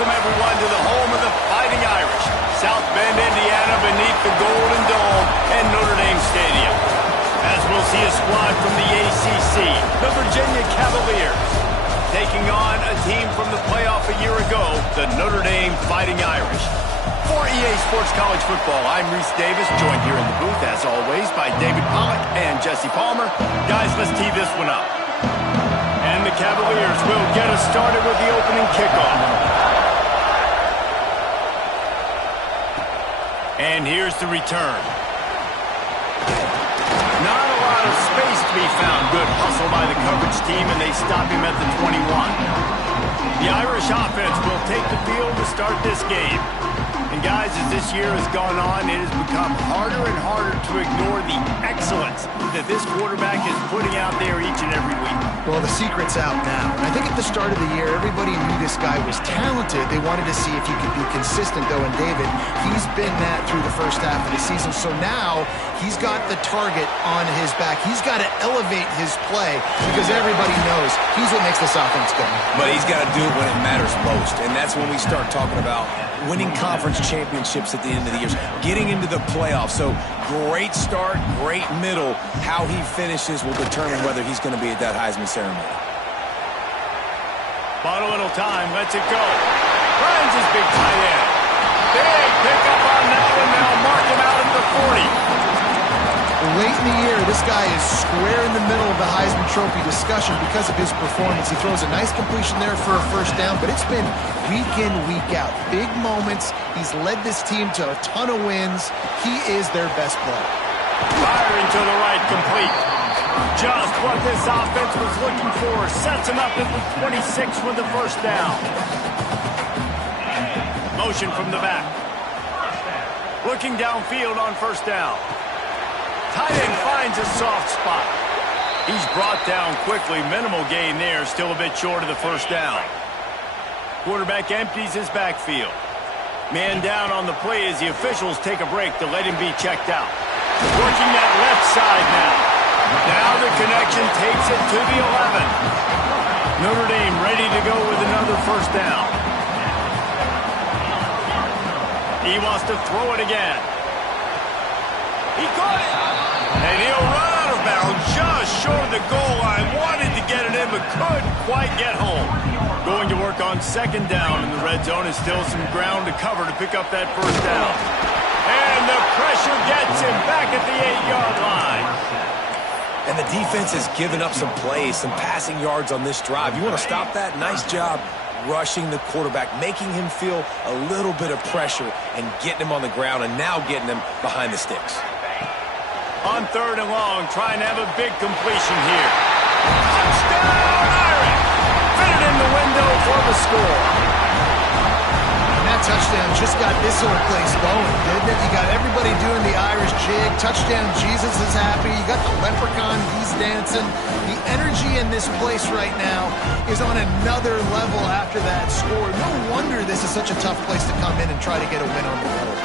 welcome everyone to the home of the Fighting Irish, South Bend, Indiana, beneath the Golden Dome and Notre Dame Stadium. As we'll see a squad from the ACC, the Virginia Cavaliers, taking on a team from the playoff a year ago, the Notre Dame Fighting Irish. For EA Sports College Football, I'm Reese Davis, joined here in the booth, as always, by David Pollack and Jesse Palmer. Guys, let's tee this one up. And the Cavaliers will get us started with the opening kickoff. And here's the return. Not a lot of space to be found. Good hustle by the coverage team, and they stop him at the 21. The Irish offense will take the field to start this game. And guys, as this year has gone on, it has become harder and harder to ignore the excellence that this quarterback is putting out there each and every week. Well, the secret's out now. And I think at the start of the year, everybody knew this guy was talented. They wanted to see if he could be consistent, though. And David, he's been that through the first half of the season. So now he's got the target on his back. He's got to elevate his play because everybody knows he's what makes this offense go. But he's got to do it when it matters most. And that's when we start talking about winning conference championships at the end of the year, getting into the playoffs. So great start, great middle. How he finishes will determine whether he's going to be at that Heisman ceremony. Bought a little time, lets it go. Finds his big tight end. Big pickup on that one. Now mark him out at the 40. Late in the year, this guy is square in the middle of the Heisman Trophy discussion because of his performance. He throws a nice completion there for a first down, but it's been week in, week out. Big moments. He's led this team to a ton of wins. He is their best player. Firing to the right, complete. Just what this offense was looking for. Sets him up at the 26 for the first down. Motion from the back. Looking downfield on first down. Tight end finds a soft spot. He's brought down quickly. Minimal gain there. Still a bit short of the first down. Quarterback empties his backfield. Man down on the play as the officials take a break to let him be checked out. Working that left side now. Now the connection takes it to the 11. Notre Dame ready to go with another first down. He wants to throw it again. He caught it. And he'll run out of bounds just short of the goal line. Wanted to get it in, but couldn't quite get home. Going to work on second down in the red zone, and still some ground to cover to pick up that first down. And the pressure gets him back at the 8-yard line. And the defense has given up some plays, some passing yards on this drive. You want to stop that? Nice job rushing the quarterback, making him feel a little bit of pressure and getting him on the ground, and now getting him behind the sticks. On third and long, trying to have a big completion here. Touchdown, Irish! Fitted in the window for the score. And that touchdown just got this whole place going, didn't it? You got everybody doing the Irish jig. Touchdown, Jesus is happy. You got the leprechaun, he's dancing. The energy in this place right now is on another level after that score. No wonder this is such a tough place to come in and try to get a win on the road.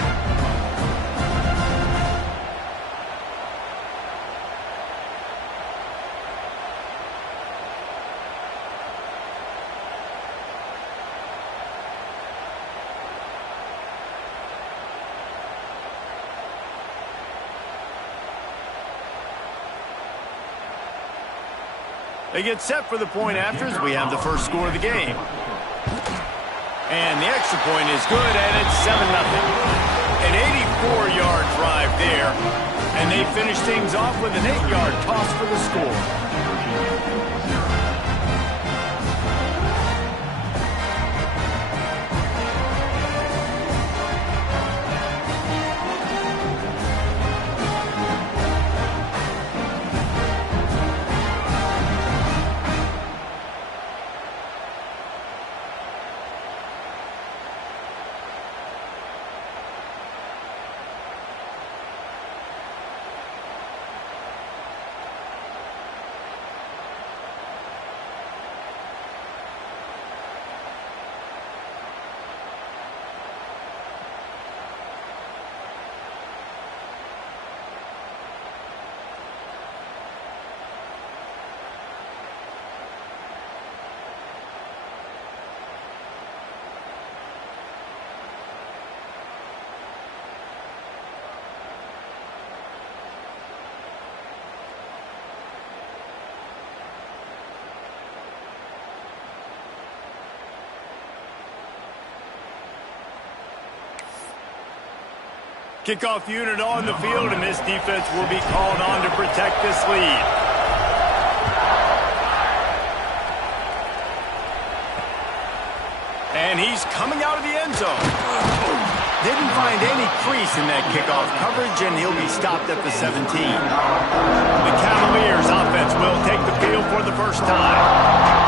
They get set for the point after as we have the first score of the game. And the extra point is good, and it's 7-0. An 84-yard drive there, and they finish things off with an 8-yard toss for the score. Kickoff unit on the field, and this defense will be called on to protect this lead. And he's coming out of the end zone. Didn't find any crease in that kickoff coverage, and he'll be stopped at the 17. The Cavaliers offense will take the field for the first time.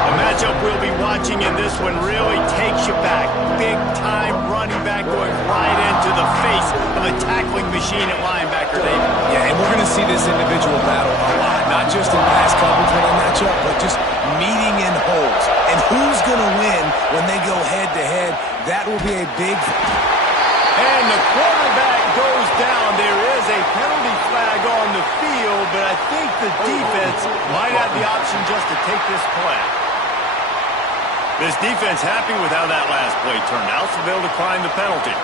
The matchup we'll be watching in this one really takes you back. Big-time running back going right into the face of a tackling machine at linebacker, David. Yeah, and we're going to see this individual battle a lot, not just in pass coverage when they match up, but just meeting in holes. And who's going to win when they go head-to-head? That will be a big... And the quarterback goes down. There is a penalty flag on the field, but I think the defense might have the option just to take this play. This defense happy with how that last play turned out, so they'll decline the penalty.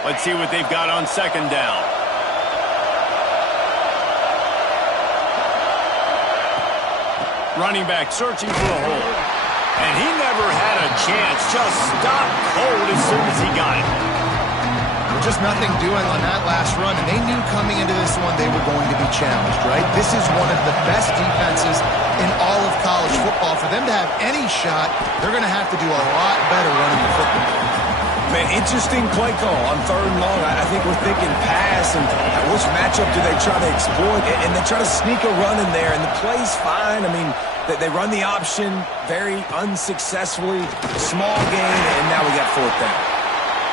Let's see what they've got on second down. Running back searching for a hole. And he never had a chance. Just stopped cold as soon as he got it. Just nothing doing on that last run, and they knew coming into this one they were going to be challenged, right? This is one of the best defenses in all of college football. For them to have any shot, they're going to have to do a lot better running the football. Man, interesting play call on third and long. I think we're thinking pass, and which matchup do they try to exploit? And they try to sneak a run in there, and the play's fine. I mean, they run the option very unsuccessfully, small gain, and now we got fourth down.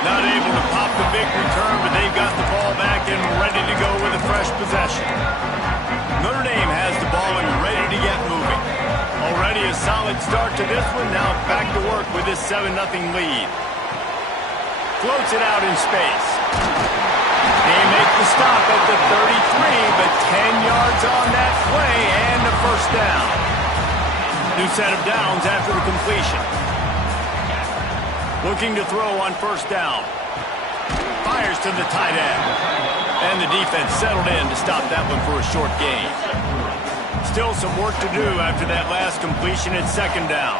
Not able to pop the big return, but they've got the ball back and ready to go with a fresh possession. Notre Dame has the ball and ready to get moving. Already a solid start to this one. Now back to work with this 7-0 lead. Floats it out in space. They make the stop at the 33, but 10 yards on that play and a first down. New set of downs after the completion. Looking to throw on first down. Fires to the tight end. And the defense settled in to stop that one for a short gain. Still some work to do after that last completion at second down.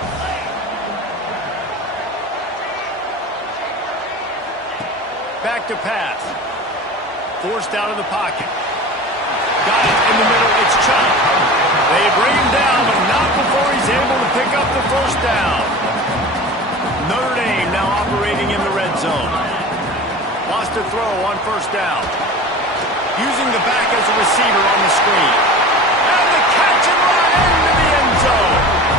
Back to pass. Forced out of the pocket. Got it in the middle. It's Chubb. They bring him down, but not before he's able to pick up the first down. Notre Dame now operating in the red zone. Lost a throw on first down. Using the back as a receiver on the screen. And the catch and run into the end zone.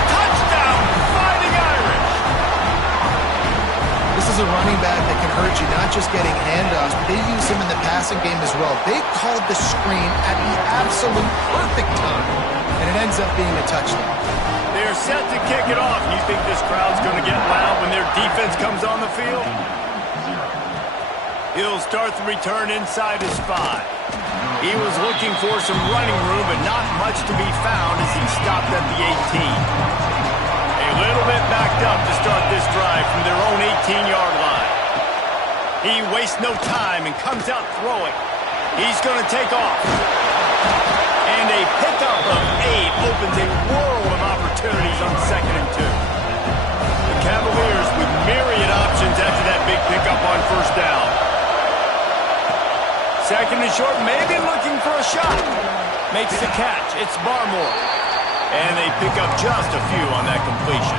Touchdown, Fighting Irish. This is a running back that can hurt you, not just getting handoffs, but they use him in the passing game as well. They called the screen at the absolute perfect time, and it ends up being a touchdown. They're set to kick it off. You think this crowd's going to get loud when their defense comes on the field? He'll start the return inside his 5. He was looking for some running room, but not much to be found as he stopped at the 18. A little bit backed up to start this drive from their own 18-yard line. He wastes no time and comes out throwing. He's going to take off. And a pickup of 8 opens a world of opportunities on 2nd and 2. The Cavaliers with myriad options after that big pickup on first down. 2nd and short, maybe looking for a shot. Makes the catch. It's Barmore. And they pick up just a few on that completion.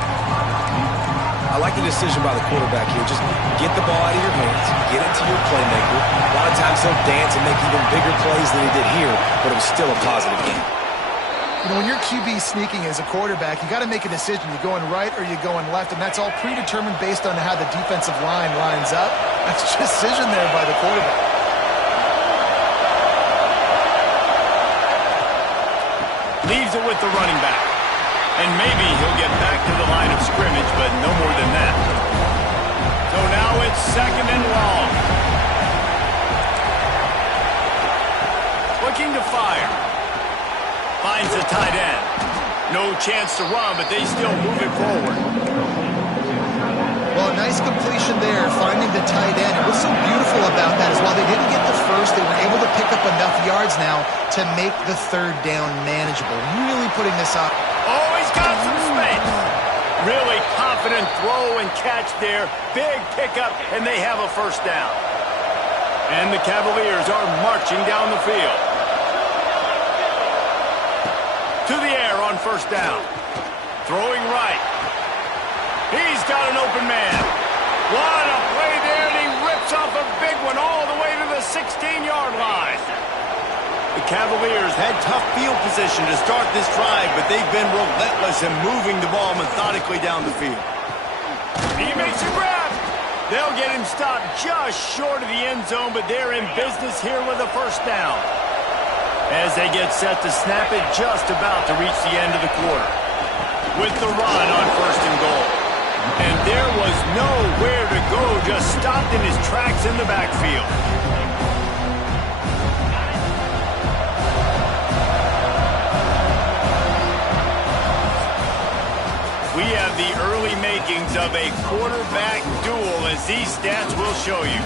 I like the decision by the quarterback here. Just get the ball out of your hands, get it to your playmaker. A lot of times he'll dance and make even bigger plays than he did here, but it was still a positive game. You know, when your QB sneaking as a quarterback, you got to make a decision. You going right or you going left, and that's all predetermined based on how the defensive line lines up. That's a decision there by the quarterback. Leaves it with the running back. And maybe he'll get back to the line of scrimmage, but no more than that. So now it's 2nd and long. Looking to fire. Finds the tight end. No chance to run, but they still move it forward. Well, nice completion there, finding the tight end. And what's so beautiful about that is while they didn't get the first, they were able to pick up enough yards now to make the 3rd down manageable. Really putting this up. Oh, he's got some space. Really confident throw and catch there. Big pickup, and they have a 1st down. And the Cavaliers are marching down the field. To the air on 1st down. Throwing right. He's got an open man. What a play there, and he rips off a big one all the way to the 16-yard line. The Cavaliers had tough field position to start this drive, but they've been relentless in moving the ball methodically down the field. He makes a grab. They'll get him stopped just short of the end zone, but they're in business here with a 1st down. As they get set to snap it, just about to reach the end of the quarter. With the run on 1st and goal. And there was nowhere to go, just stopped in his tracks in the backfield. We have the early makings of a quarterback duel, as these stats will show you.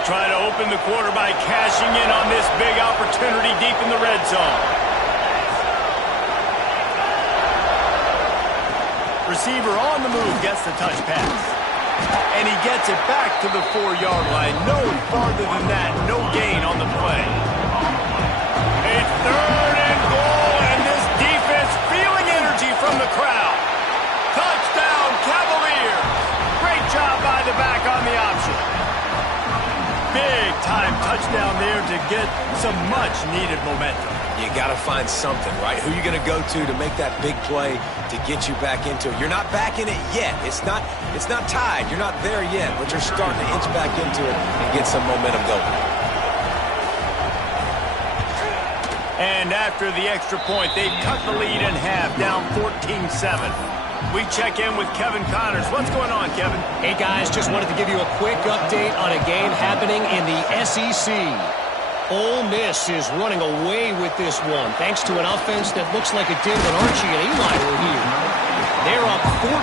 Try to open the quarter by cashing in on this big opportunity deep in the red zone. Receiver on the move gets the touch pass. And he gets it back to the 4-yard line. No farther than that. No gain on the play. A 3rd and goal, and this defense feeling energy from the crowd. Touchdown, Cavaliers. Great job by the back on the option. Big-time touchdown there to get some much-needed momentum. You got to find something, right? Who are you going to go to make that big play to get you back into it? You're not back in it yet. It's not tied. You're not there yet, but you're starting to inch back into it and get some momentum going. And after the extra point, they've cut the lead in half, down 14-7. We check in with Kevin Connors. What's going on, Kevin? Hey, guys, just wanted to give you a quick update on a game happening in the SEC. Ole Miss is running away with this one, thanks to an offense that looks like it did when Archie and Eli were here. They're up 14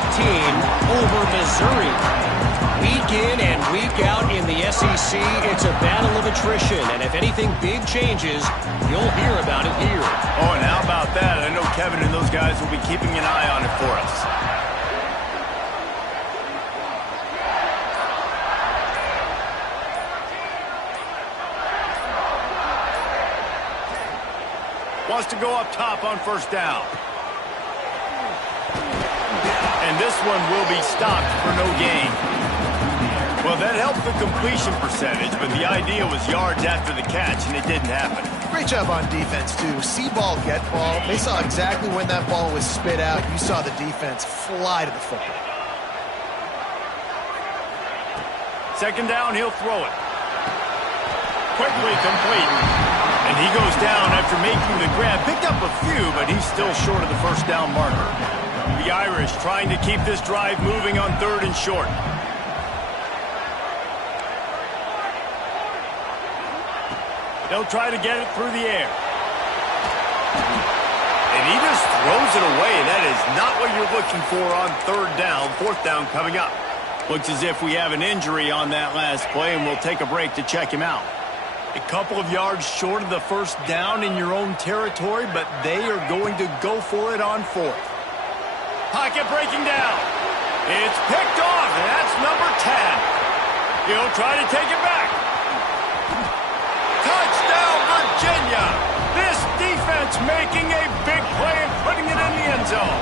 over Missouri. Week in and week out in the SEC, it's a battle of attrition, and if anything big changes, you'll hear about it here. Oh, and how about that? I know Kevin and those guys will be keeping an eye on it for us. Wants to go up top on 1st down. And this one will be stopped for no gain. Well, that helped the completion percentage, but the idea was yards after the catch, and it didn't happen. Great job on defense, too. See ball, get ball. They saw exactly when that ball was spit out. You saw the defense fly to the football. 2nd down, he'll throw it. Quickly complete. And he goes down after making the grab. Picked up a few, but he's still short of the 1st down marker. The Irish trying to keep this drive moving on 3rd and short. They'll try to get it through the air. And he just throws it away. That is not what you're looking for on 3rd down. 4th down coming up. Looks as if we have an injury on that last play, and we'll take a break to check him out. A couple of yards short of the 1st down in your own territory, but they are going to go for it on 4th. Pocket breaking down. It's picked off, and that's number 10. He'll try to take it back. Touchdown, Virginia. This defense making a big play and putting it in the end zone.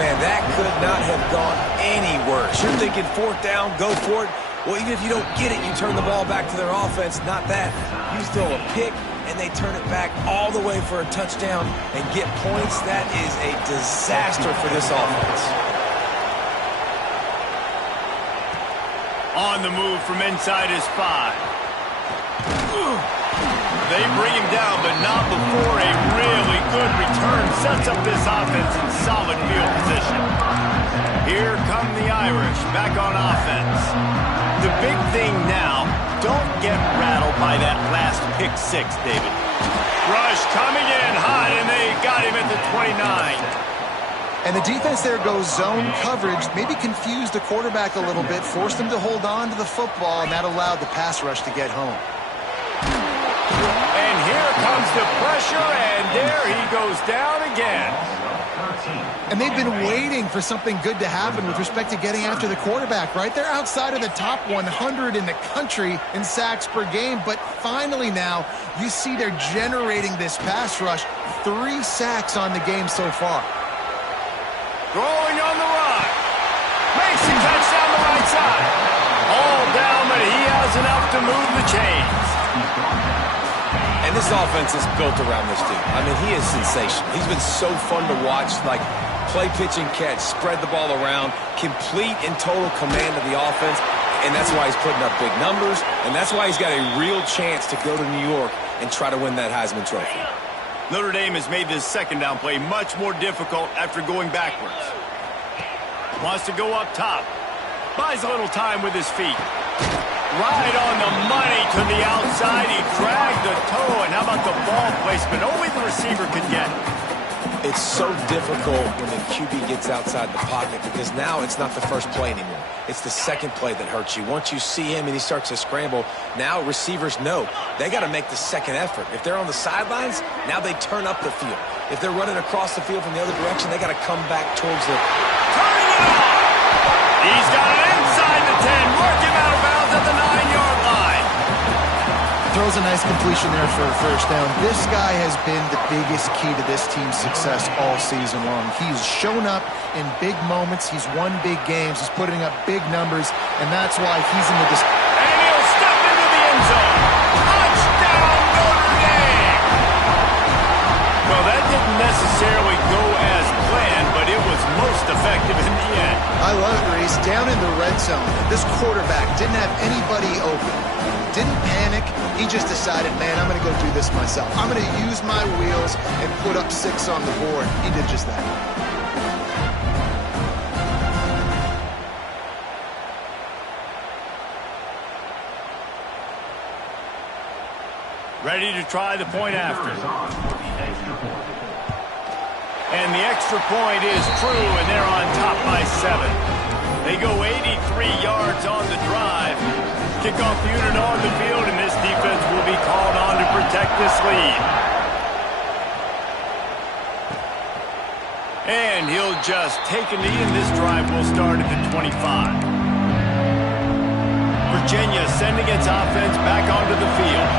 Man, that could not have gone any worse. You're thinking 4th down, go for it. Well, even if you don't get it, you turn the ball back to their offense. Not that. You throw a pick, and they turn it back all the way for a touchdown and get points. That is a disaster for this offense. On the move from inside his 5. They bring him down, but not before a really good return sets up this offense in solid field position. Here come the Irish back on offense. The big thing now, don't get rattled by that last pick 6, David. Rush coming in hot, and they got him at the 29. And the defense there goes zone coverage, maybe confused the quarterback a little bit, forced him to hold on to the football, and that allowed the pass rush to get home. And here comes the pressure, and there he goes down again. And they've been waiting for something good to happen with respect to getting after the quarterback, right? They're outside of the top 100 in the country in sacks per game, but finally now you see they're generating this pass rush. 3 sacks on the game so far. Throwing on the run. Makes the catch down the right side. All down, but he has enough to move the chains. And this offense is built around this dude. I mean, he is sensational. He's been so fun to watch, like play, pitch, and catch, spread the ball around, complete and total command of the offense, and that's why he's putting up big numbers, and that's why he's got a real chance to go to New York and try to win that Heisman Trophy. Notre Dame has made this second down play much more difficult after going backwards. Wants to go up top. Buys a little time with his feet. Right on the money to the outside. He dragged the toe, and how about the ball placement? Only the receiver could get it. It's so difficult when the QB gets outside the pocket because now it's not the first play anymore. It's the second play that hurts you. Once you see him and he starts to scramble, now receivers know they got to make the second effort. If they're on the sidelines, now they turn up the field. If they're running across the field from the other direction, they got to come back towards the... Turning it on! He's got it inside the 10. Work him out of bounds at the 9-yard line. Throws a nice completion there for a first down. This guy has been the biggest key to this team's success all season long. He's shown up in big moments. He's won big games. He's putting up big numbers, and that's why he's in the... And he'll step into the end zone. Touchdown, Notre Dame! Well, that didn't necessarily go as planned, but it was most effective in the end. I love it, Reese. Down in the red zone, this quarterback didn't have anybody open. Didn't panic. He just decided, man, I'm going to go do this myself. I'm going to use my wheels and put up 6 on the board. He did just that. Ready to try the point after. And the extra point is true, and they're on top by 7. They go 83 yards on the drive. Kickoff unit on the field, and this defense will be called on to protect this lead. And he'll just take a knee, and this drive will start at the 25. Virginia sending its offense back onto the field.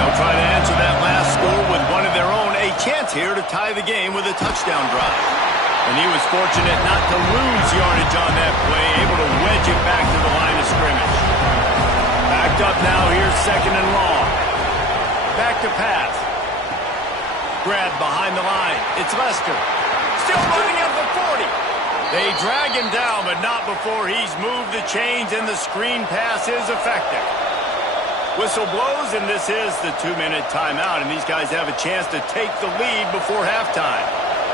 They'll try to answer that last score with one of their own. A chance here to tie the game with a touchdown drive. And he was fortunate not to lose yardage on that play, able to wedge it back to the line of scrimmage. Backed up now, here's 2nd and long. Back to pass. Grab behind the line. It's Lester. Still running at the 40. They drag him down, but not before he's moved the chains, and the screen pass is effective. Whistle blows, and this is the 2-minute timeout, and these guys have a chance to take the lead before halftime.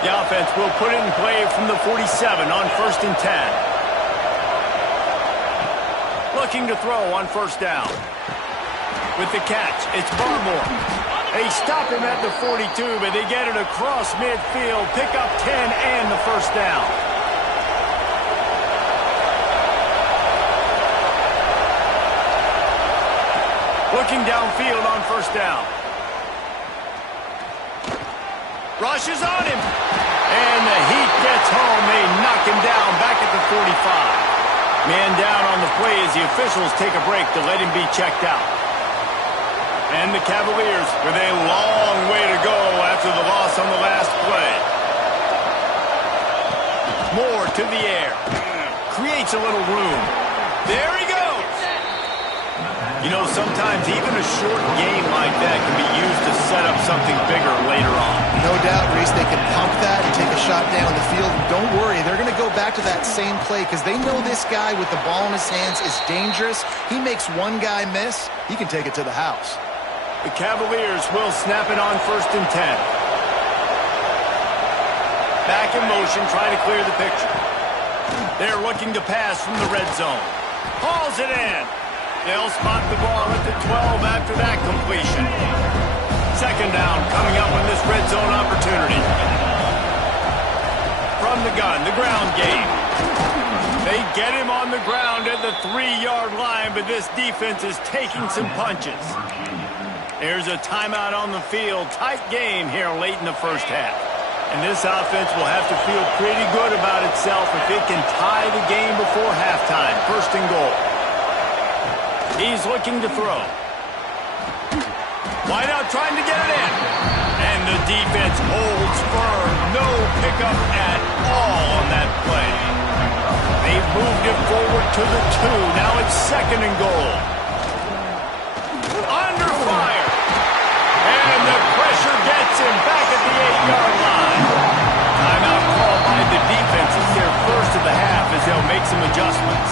The offense will put it in play from the 47 on 1st and 10. Looking to throw on 1st down. With the catch, it's Barmore. They stop him at the 42, but they get it across midfield, pick up 10 and the 1st down. Looking downfield on 1st down. Rushes on him. And the heat gets home. They knock him down back at the 45. Man down on the play as the officials take a break to let him be checked out. And the Cavaliers with a long way to go after the loss on the last play. Moore to the air. Creates a little room. There he goes. You know, sometimes even a short game like that can be used to set up something bigger later on. No doubt, Reese, they can pump that and take a shot down the field. Don't worry, they're going to go back to that same play because they know this guy with the ball in his hands is dangerous. He makes one guy miss, he can take it to the house. The Cavaliers will snap it on 1st and 10. Back in motion, trying to clear the picture. They're looking to pass from the red zone. Hauls it in. They'll spot the ball at the 12 after that completion. 2nd down coming up on this red zone opportunity. From the gun, the ground game. They get him on the ground at the 3-yard line, but this defense is taking some punches. There's a timeout on the field. Tight game here late in the first half. And this offense will have to feel pretty good about itself if it can tie the game before halftime. 1st and goal. He's looking to throw. Wide out trying to get it in. And the defense holds firm. No pickup at all on that play. They've moved it forward to the 2. Now it's 2nd and goal. Under fire. And the pressure gets him back at the 8-yard line. Timeout called by the defense. It's their first of the half as they'll make some adjustments.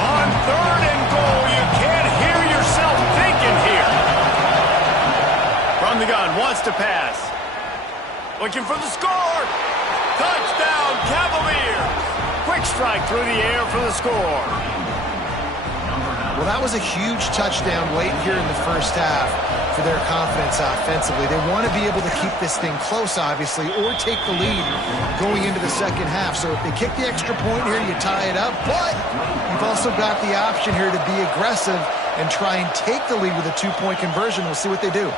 On 3rd and goal, you can't hear yourself thinking here. From the gun, wants to pass. Looking for the score. Touchdown, Cavaliers. Quick strike through the air for the score. Well, that was a huge touchdown late here in the first half for their confidence offensively. They want to be able to keep this thing close, obviously, or take the lead going into the second half. So if they kick the extra point here, you tie it up. But you've also got the option here to be aggressive and try and take the lead with a 2-point conversion. We'll see what they do.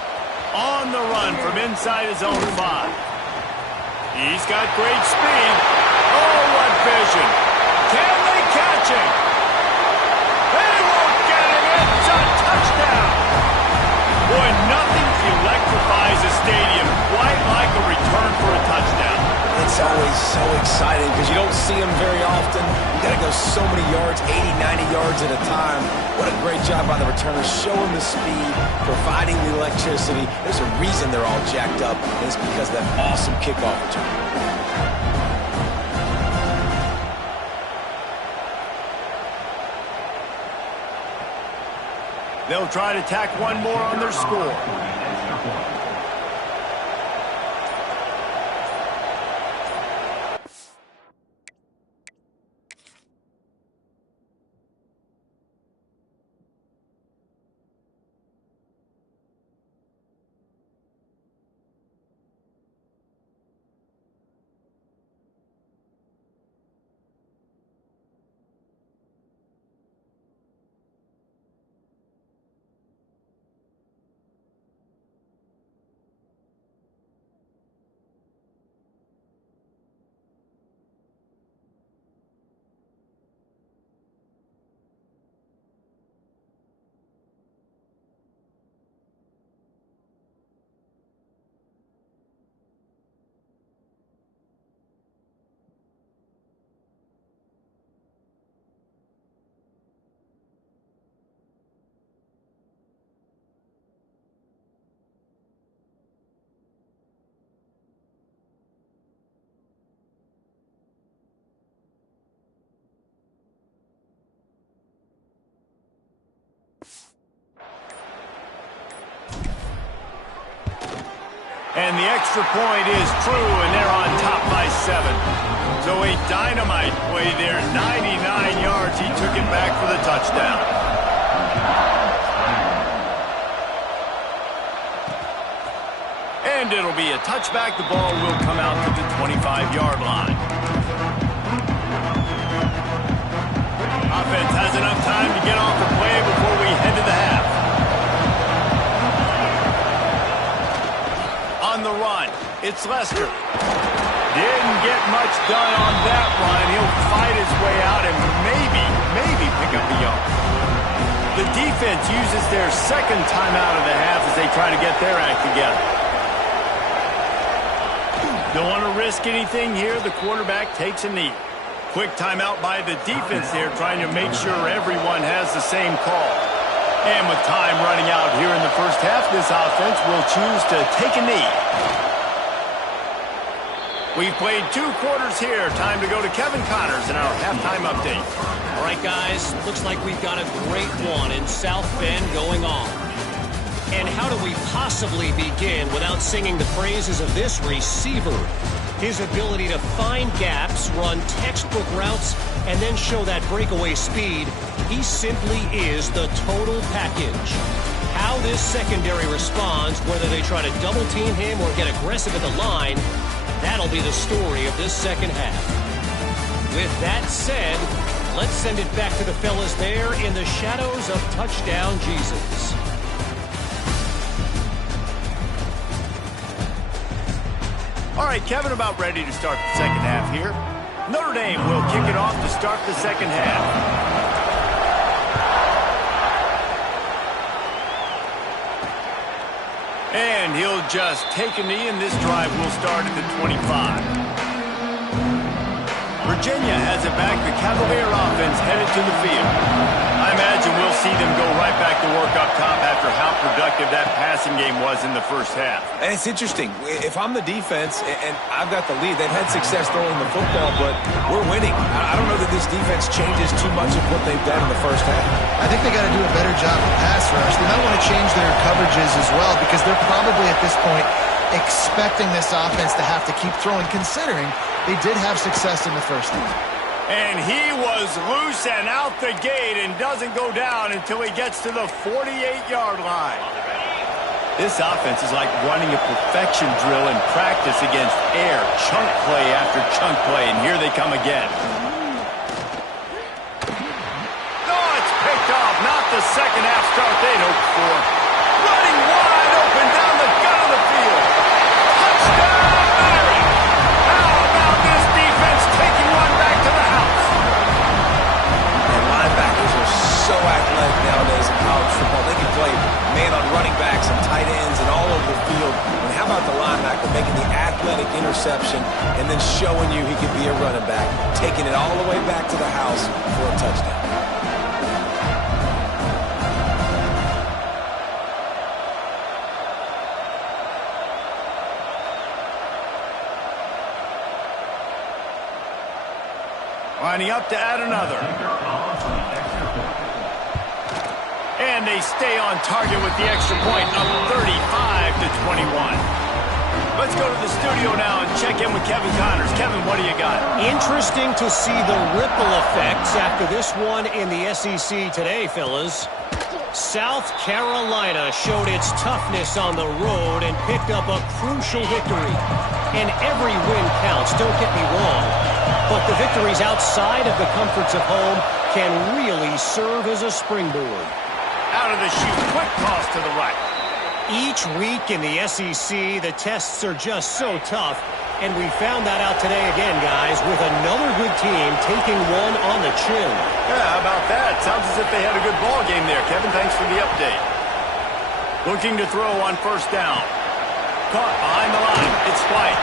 On the run from inside his own 5. He's got great speed. Oh, what vision. Can they catch him? They won't get him. It's a touchdown. Boy, nothing electrifies a stadium quite like a return for a touchdown. It's always so exciting because you don't see them very often. You got to go so many yards, 80, 90 yards at a time. What a great job by the returners, showing the speed, providing the electricity. There's a reason they're all jacked up, and it's because of that awesome kickoff return. They'll try to tack one more on their score. And the extra point is true, and they're on top by 7. So a dynamite play there, 99 yards. He took it back for the touchdown. And it'll be a touchback. The ball will come out to the 25-yard line. Offense has enough time to get off the play before we head to the half. On the run, it's Lester. Didn't get much done on that run. He'll fight his way out and maybe pick up a yard. The defense uses their second timeout of the half as they try to get their act together. Don't want to risk anything here. The quarterback takes a knee. Quick timeout by the defense there, trying to make sure everyone has the same call. And with time running out here in the first half, this offense will choose to take a knee. We've played 2 quarters here. Time to go to Kevin Connors in our halftime update. All right, guys, looks like we've got a great one in South Bend going on. And how do we possibly begin without singing the praises of this receiver? His ability to find gaps, run textbook routes, and then show that breakaway speed. He simply is the total package. How this secondary responds, whether they try to double team him or get aggressive at the line, that'll be the story of this second half. With that said, let's send it back to the fellas there in the shadows of Touchdown Jesus. All right, Kevin, about ready to start the second half here. Notre Dame will kick it off to start the second half. And he'll just take a knee, and this drive will start at the 25. Virginia has it back. The Cavalier offense headed to the field. I imagine we'll see them go right back to work up top after how productive that passing game was in the first half. And it's interesting. If I'm the defense and I've got the lead, they've had success throwing the football, but we're winning. I don't know that this defense changes too much of what they've done in the first half. I think they got to do a better job of pass rush. They might want to change their coverages as well because they're probably at this point expecting this offense to have to keep throwing, considering they did have success in the first half. And he was loose and out the gate and doesn't go down until he gets to the 48-yard line. This offense is like running a perfection drill in practice against air, chunk play after chunk play, and here they come again. Oh, it's picked off. Not the second half start they'd hoped for. Running wide open down the gut of the field. Touchdown, Irish! How about this defense taking one back to the house? And linebackers are so athletic nowadays in college football. They can play man on running backs and tight ends and all over the field. And how about the linebacker making the athletic interception and then showing you he can be a running back, taking it all the way back to the house for a touchdown. Lining up to add another. And they stay on target with the extra point, up 35-21. Let's go to the studio now and check in with Kevin Connors. Kevin, what do you got? Interesting to see the ripple effects after this one in the SEC today, fellas. South Carolina showed its toughness on the road and picked up a crucial victory. And every win counts, don't get me wrong. But the victories outside of the comforts of home can really serve as a springboard. Out of the chute, quick toss to the right. Each week in the SEC, the tests are just so tough. And we found that out today again, guys, with another good team taking one on the chin. Yeah, how about that? Sounds as if they had a good ball game there. Kevin, thanks for the update. Looking to throw on first down. Caught behind the line. It's White.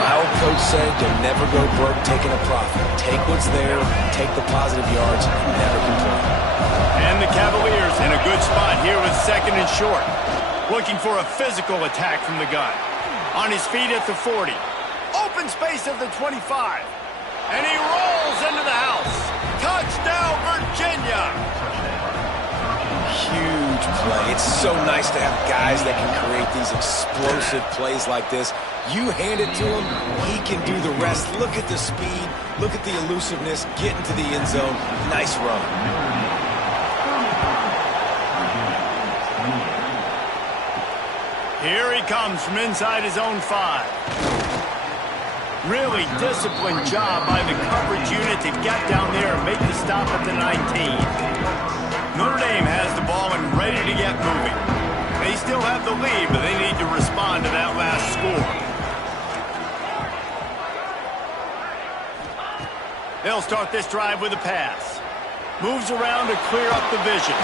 My old coach said you'll never go broke taking a profit. Take what's there, take the positive yards, and never complain. And the Cavaliers in a good spot here with second and short. Looking for a physical attack from the gun. On his feet at the 40. Open space at the 25. And he rolls into the house. Touchdown, Virginia! Huge play. It's so nice to have guys that can create these explosive plays like this. You hand it to him, he can do the rest. Look at the speed. Look at the elusiveness. Get into the end zone. Nice run. Here he comes from inside his own 5. Really disciplined job by the coverage unit to get down there and make the stop at the 19. Notre Dame has the ball and ready to get moving. They still have the lead, but they need to respond to that last score. They'll start this drive with a pass. Moves around to clear up the vision.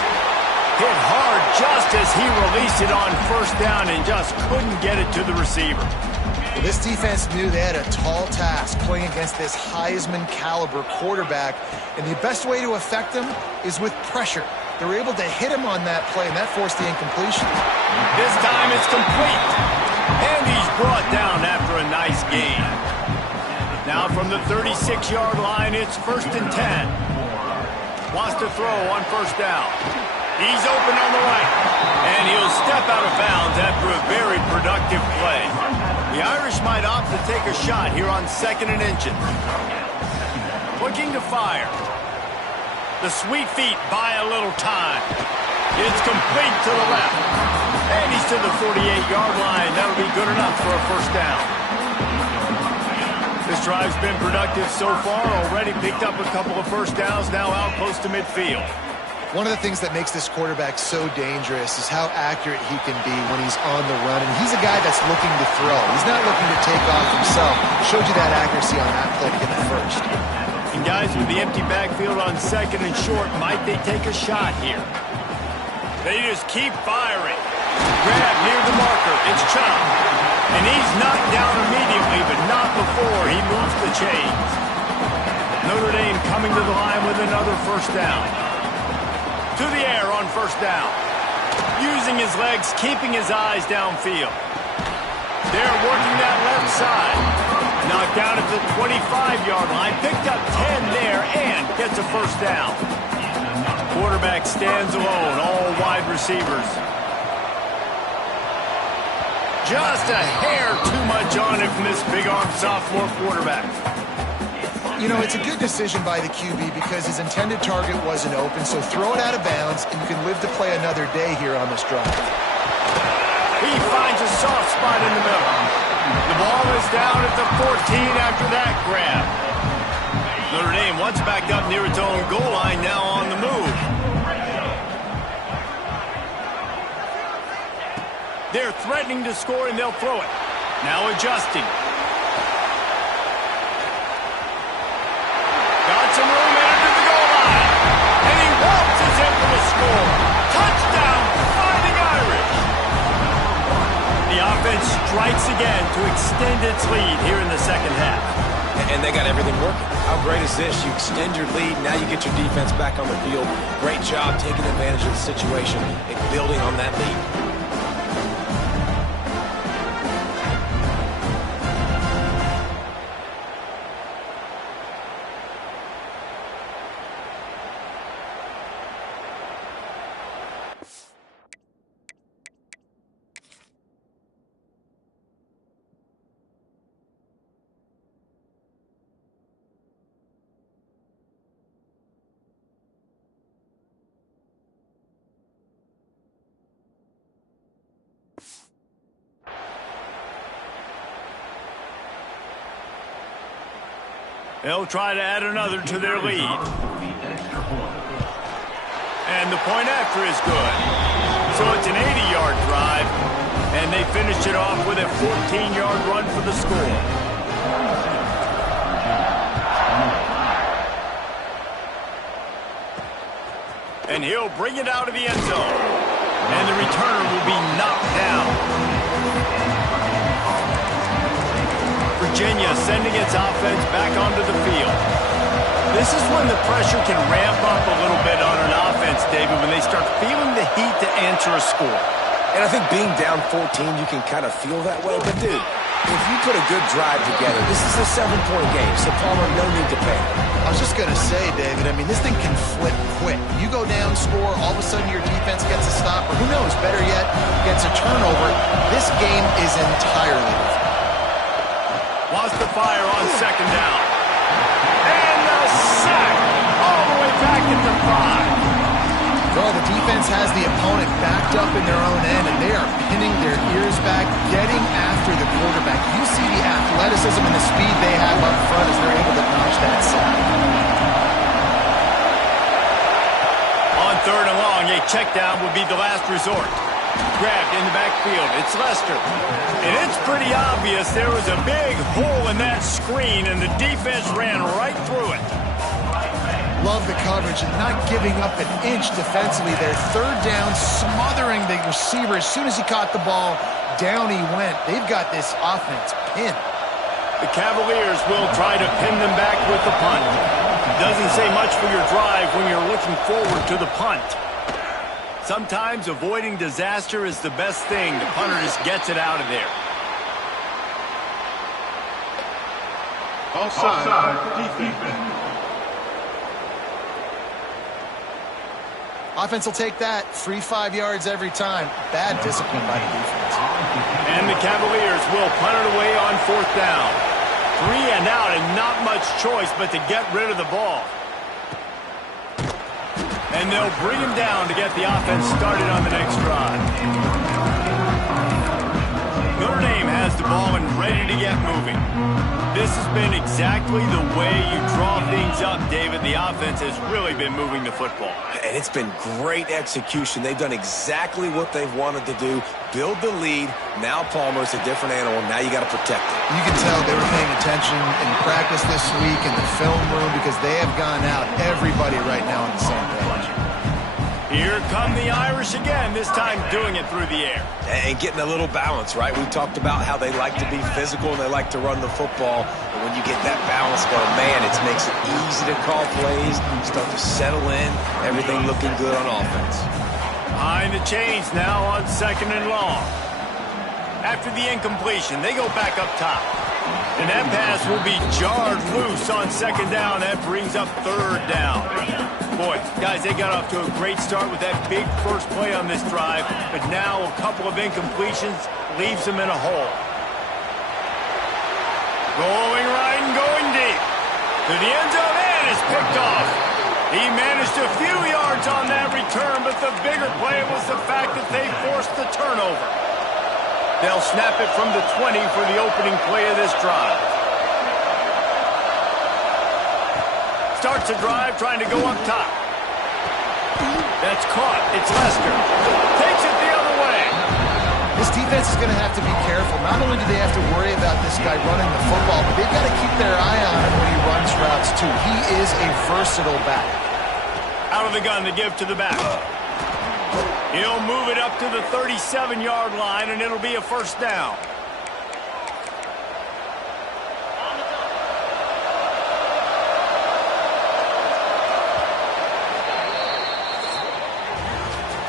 Hit hard just as he released it on first down and just couldn't get it to the receiver. Well, this defense knew they had a tall task playing against this Heisman caliber quarterback, and the best way to affect him is with pressure. They were able to hit him on that play, and that forced the incompletion. This time it's complete, and he's brought down after a nice gain. Now from the 36-yard line, it's 1st and 10. Wants to throw on first down. He's open on the right, and he'll step out of bounds after a very productive play. The Irish might opt to take a shot here on 2nd and inches. Looking to fire. The sweet feet buy a little time. It's complete to the left. And he's to the 48-yard line. That'll be good enough for a first down. This drive's been productive so far. Already picked up a couple of first downs, now out close to midfield. One of the things that makes this quarterback so dangerous is how accurate he can be when he's on the run. And he's a guy that's looking to throw. He's not looking to take off himself. Showed you that accuracy on that play to get the first. And guys with the empty backfield on 2nd and short, might they take a shot here? They just keep firing. Grab near the marker. It's Chop. And he's knocked down immediately, but not before he moves the chains. Notre Dame coming to the line with another first down. To the air on first down. Using his legs, keeping his eyes downfield. They're working that left side. Knocked down at the 25-yard line. Picked up 10 there and gets a first down. Quarterback stands alone, all wide receivers. Just a hair too much on it from this big-armed sophomore quarterback. You know, it's a good decision by the QB because his intended target wasn't open, so throw it out of bounds, and you can live to play another day here on this drive. He finds a soft spot in the middle. The ball is down at the 14 after that grab. Notre Dame once backed up near its own goal line, now on the move. They're threatening to score, and they'll throw it. Now adjusting. Got some room into the goal line. And he waltzes in for the score. Touchdown, Fighting Irish. The offense strikes again to extend its lead here in the second half. And they got everything working. How great is this? You extend your lead, now you get your defense back on the field. Great job taking advantage of the situation and building on that lead. They'll try to add another to their lead. And the point after is good. So it's an 80-yard drive, and they finish it off with a 14-yard run for the score. And he'll bring it out of the end zone. And the returner will be knocked down. Virginia sending its offense back onto the field. This is when the pressure can ramp up a little bit on an offense, David, when they start feeling the heat to answer a score. And I think being down 14, you can kind of feel that way. But, dude, if you put a good drive together, this is a 7-point game, so Palmer, no need to panic. I was just going to say, David, I mean, this thing can flip quick. You go down, score, all of a sudden your defense gets a stop, or who knows, better yet, gets a turnover. This game is entirely different. Wants to fire on second down. And the sack all the way back at the 5. Well, the defense has the opponent backed up in their own end, and they are pinning their ears back, getting after the quarterback. You see the athleticism and the speed they have up front as they're able to notch that sack. On third and long, a check down would be the last resort. Grabbed in the backfield. It's Lester. And it's pretty obvious there was a big hole in that screen, and the defense ran right through it. love the coverage and not giving up an inch defensively there. Third down, smothering the receiver. As soon as he caught the ball, down he went. They've got this offense pinned. The Cavaliers will try to pin them back with the punt. Doesn't say much for your drive when you're looking forward to the punt. Sometimes avoiding disaster is the best thing. The punter just gets it out of there. Offside, defense. Offense will take that. Free 5 yards every time. Bad discipline by the defense. And the Cavaliers will punt it away on fourth down. 3 and out and not much choice but to get rid of the ball. And they'll bring him down to get the offense started on the next drive. Notre Dame has the ball and ready to get moving. This has been exactly the way you draw things up, David. The offense has really been moving the football. And it's been great execution. They've done exactly what they've wanted to do. Build the lead. Now Palmer's a different animal. Now you got to protect it. You can tell they were paying attention in practice this week in the film room because they have gone out, everybody right now on the same page. Here come the Irish again, this time doing it through the air. And getting a little balance, right? We talked about how they like to be physical and they like to run the football. And when you get that balance going, man, it makes it easy to call plays, start to settle in, everything looking good on offense. Behind the chains now on second and long. After the incompletion, they go back up top. And that pass will be jarred loose on second down. That brings up third down. Boy, guys, they got off to a great start with that big first play on this drive, but now a couple of incompletions leaves them in a hole. Going right and going deep. To the end zone and is picked off. He managed a few yards on that return, but the bigger play was the fact that they forced the turnover. They'll snap it from the 20 for the opening play of this drive. Starts a drive trying to go up top. That's caught. It's Lester. Takes it the other way. This defense is going to have to be careful. Not only do they have to worry about this guy running the football, but they've got to keep their eye on him when he runs routes too. He is a versatile back. Out of the gun to give to the back. He'll move it up to the 37-yard line, and it'll be a first down.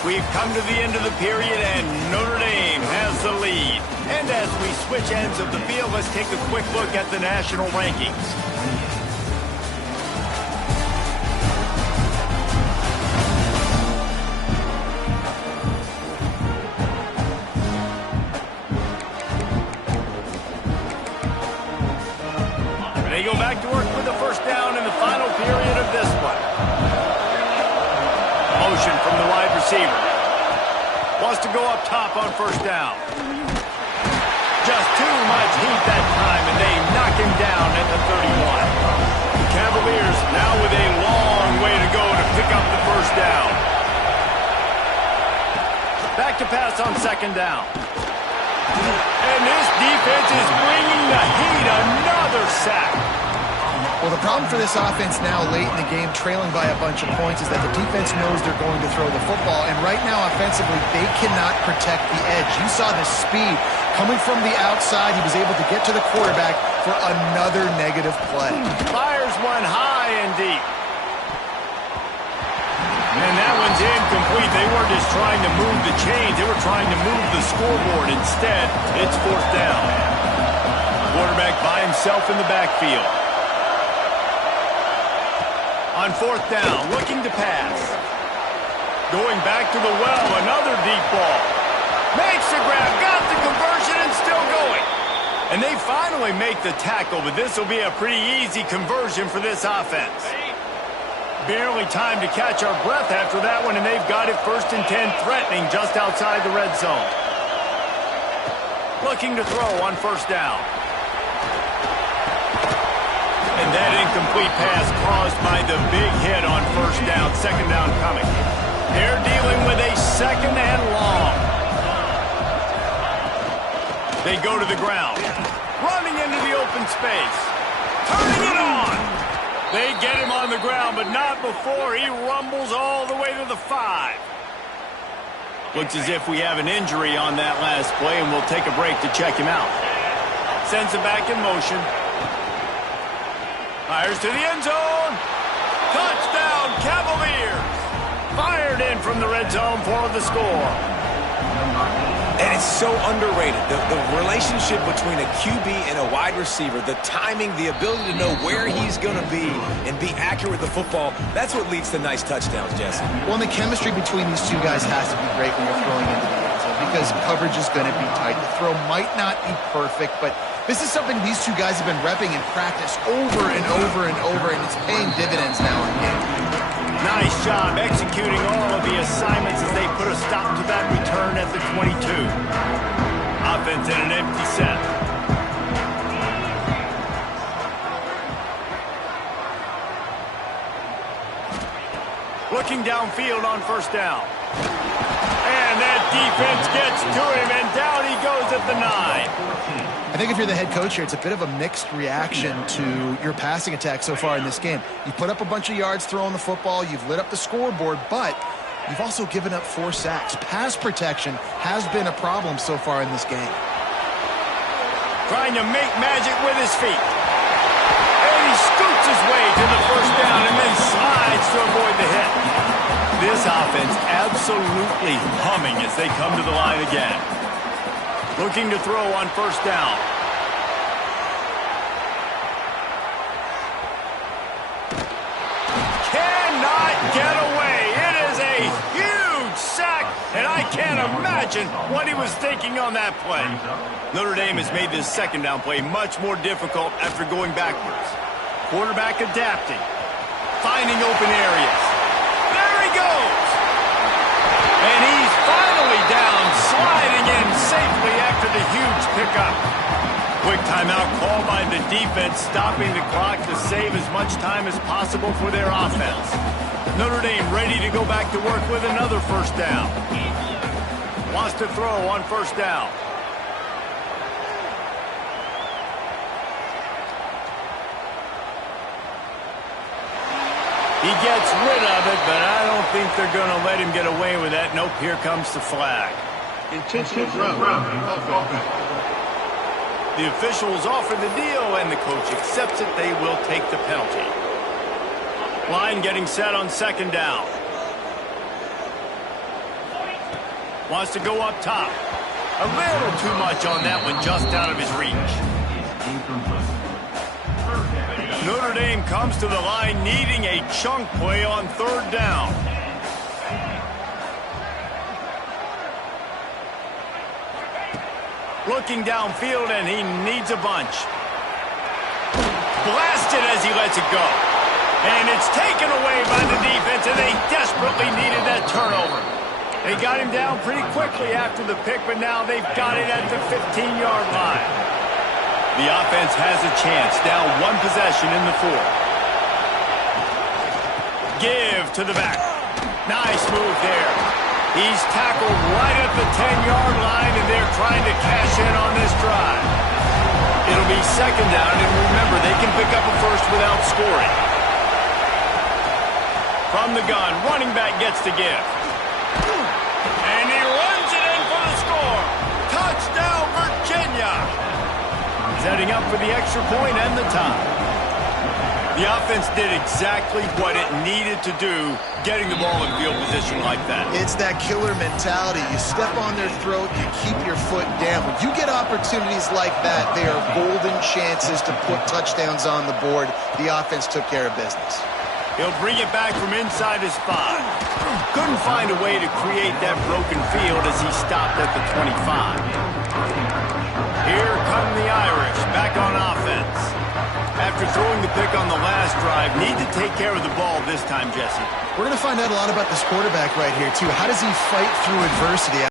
We've come to the end of the period, and Notre Dame has the lead. And as we switch ends of the field, let's take a quick look at the national rankings. They go back to work with the first down in the final period of this one. Motion from the wide receiver. Wants to go up top on first down. Just too much heat that time, and they knock him down at the 31. The Cavaliers now with a long way to go to pick up the first down. Back to pass on second down. And this defense is bringing the heat. Another sack. Well, the problem for this offense now late in the game, trailing by a bunch of points, is that the defense knows they're going to throw the football. And right now, offensively, they cannot protect the edge. You saw the speed coming from the outside. He was able to get to the quarterback for another negative play. Fires one high and deep. And that one's incomplete. They weren't just trying to move the chains. They were trying to move the scoreboard. Instead, it's fourth down. Quarterback by himself in the backfield. On fourth down, looking to pass. Going back to the well, another deep ball. Makes the grab, got the conversion, and still going. And they finally make the tackle, but this will be a pretty easy conversion for this offense. Barely time to catch our breath after that one, and they've got it first and 10, threatening just outside the red zone. Looking to throw on first down. And that incomplete pass caused by the big hit on first down. Second down coming. They're dealing with a second and long. They go to the ground. Running into the open space. Turning it on. They get him on the ground, but not before he rumbles all the way to the 5. Looks as if we have an injury on that last play, and we'll take a break to check him out. Sends him back in motion. Fires to the end zone. Touchdown, Cavaliers. Fired in from the red zone for the score. And it's so underrated. The relationship between a QB and a wide receiver, the timing, the ability to know where he's going to be and be accurate with the football, that's what leads to nice touchdowns, Jesse. Well, and the chemistry between these two guys has to be great when you're throwing into the end zone because coverage is going to be tight. The throw might not be perfect, but this is something these two guys have been repping in practice over and over and over, and it's paying dividends now in game. Nice job executing all of the assignments as they put a stop to that return at the 22. Offense in an empty set. Looking downfield on first down. And that defense gets to him, and down he goes at the 9. I think if you're the head coach here, it's a bit of a mixed reaction to your passing attack so far in this game. You put up a bunch of yards throwing the football, you've lit up the scoreboard, but you've also given up 4 sacks. Pass protection has been a problem so far in this game. Trying to make magic with his feet. And he scoots his way to the first down and then slides to avoid the hit. This offense absolutely humming as they come to the line again. Looking to throw on first down. Cannot get away. It is a huge sack, and I can't imagine what he was thinking on that play. Notre Dame has made this second down play much more difficult after going backwards. Quarterback adapting, finding open areas. There he goes. And he's finally down, sliding in safely after the huge pickup. Quick timeout call by the defense, stopping the clock to save as much time as possible for their offense. Notre Dame ready to go back to work with another first down. Wants to throw on first down. He gets rid of it, but I don't think they're going to let him get away with that. Nope, here comes the flag. Intentional grounding. The officials offer the deal, and the coach accepts it. They will take the penalty. Line getting set on second down. Wants to go up top. A little too much on that one, just out of his reach. Notre Dame comes to the line needing a chunk play on third down. Looking downfield, and he needs a bunch. Blasted as he lets it go. And it's taken away by the defense, and they desperately needed that turnover. They got him down pretty quickly after the pick, but now they've got it at the 15-yard line. The offense has a chance, down one possession in the fourth. Give to the back. Nice move there. He's tackled right at the 10-yard line, and they're trying to cash in on this drive. It'll be second down, and remember, they can pick up a first without scoring. From the gun, running back gets to give. And he runs it in for the score. Touchdown, Virginia. Setting up for the extra point and the tie. The offense did exactly what it needed to do, getting the ball in field position like that. It's that killer mentality. You step on their throat, you keep your foot down. When you get opportunities like that, they are golden chances to put touchdowns on the board. The offense took care of business. He'll bring it back from inside his 5. Couldn't find a way to create that broken field as he stopped at the 25. Here come the Irish, back on offense. After throwing the pick on the last drive, need to take care of the ball this time, Jesse. We're going to find out a lot about this quarterback right here, too. How does he fight through adversity?